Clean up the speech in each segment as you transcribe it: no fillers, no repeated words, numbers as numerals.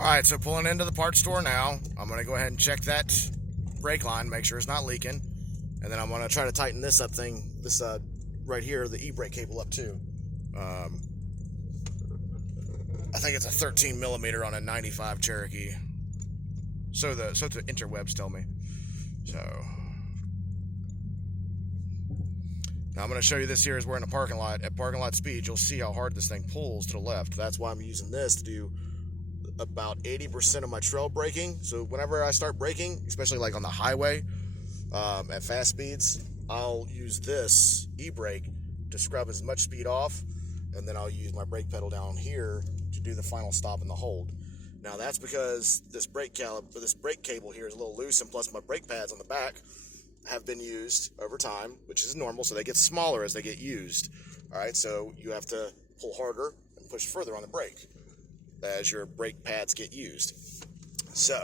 Alright, so pulling into the parts store now. I'm going to go ahead and check that brake line, make sure it's not leaking. And then I'm going to try to tighten this up thing, this right here, the e-brake cable up too. I think it's a 13 millimeter on a 95 Cherokee. So the interwebs tell me. So now I'm going to show you this here as we're in a parking lot. At parking lot speed, you'll see how hard this thing pulls to the left. That's why I'm using this to do about 80% of my trail braking. So whenever I start braking, especially like on the highway at fast speeds, I'll use this e-brake to scrub as much speed off, and then I'll use my brake pedal down here to do the final stop and the hold. Now that's because this brake cable here is a little loose, and plus my brake pads on the back have been used over time, which is normal, so they get smaller as they get used. All right, so you have to pull harder and push further on the brake as your brake pads get used. So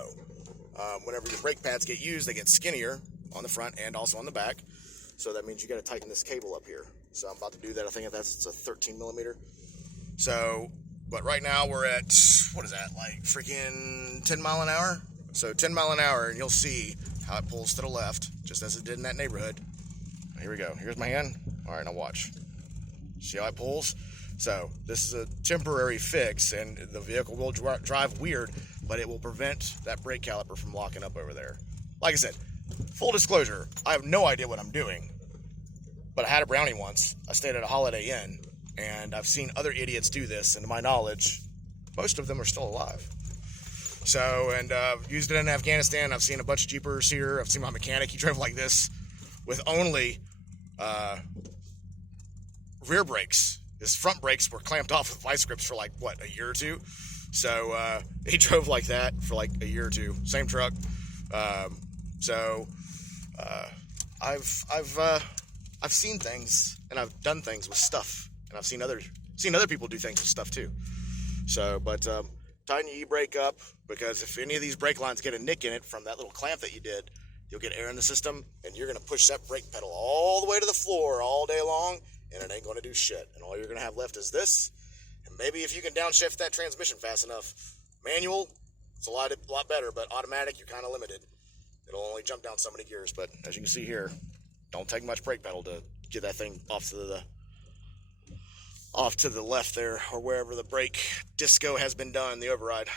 whenever your brake pads get used, they get skinnier on the front and also on the back. So that means you got to tighten this cable up here. So I'm about to do that. I think it's a 13 millimeter. So, but right now we're at, what is that, like freaking 10 mile an hour? So 10 mile an hour, and you'll see how it pulls to the left, just as it did in that neighborhood. Here we go. Here's my hand. All right, now watch. See how it pulls? So this is a temporary fix, and the vehicle will drive weird, but it will prevent that brake caliper from locking up over there. Like I said, full disclosure, I have no idea what I'm doing, but I had a brownie once. I stayed at a Holiday Inn, and I've seen other idiots do this, and to my knowledge, most of them are still alive. So, and I've used it in Afghanistan. I've seen a bunch of Jeepers here. I've seen my mechanic. He drove like this with only rear brakes. His front brakes were clamped off with vice grips for like, what, a year or two? So he drove like that for like a year or two. Same truck. I've seen things, and I've done things with stuff, and I've seen other people do things with stuff too. So, but tighten your e-brake up, because if any of these brake lines get a nick in it from that little clamp that you did, you'll get air in the system, and you're going to push that brake pedal all the way to the floor all day long, and it ain't going to do shit. And all you're going to have left is this, and maybe if you can downshift that transmission fast enough. Manual, it's a lot better, but automatic, you're kind of limited. It'll only jump down so many gears, but as you can see here, don't take much brake pedal to get that thing off to the left there, or wherever the brake disco has been done, the override.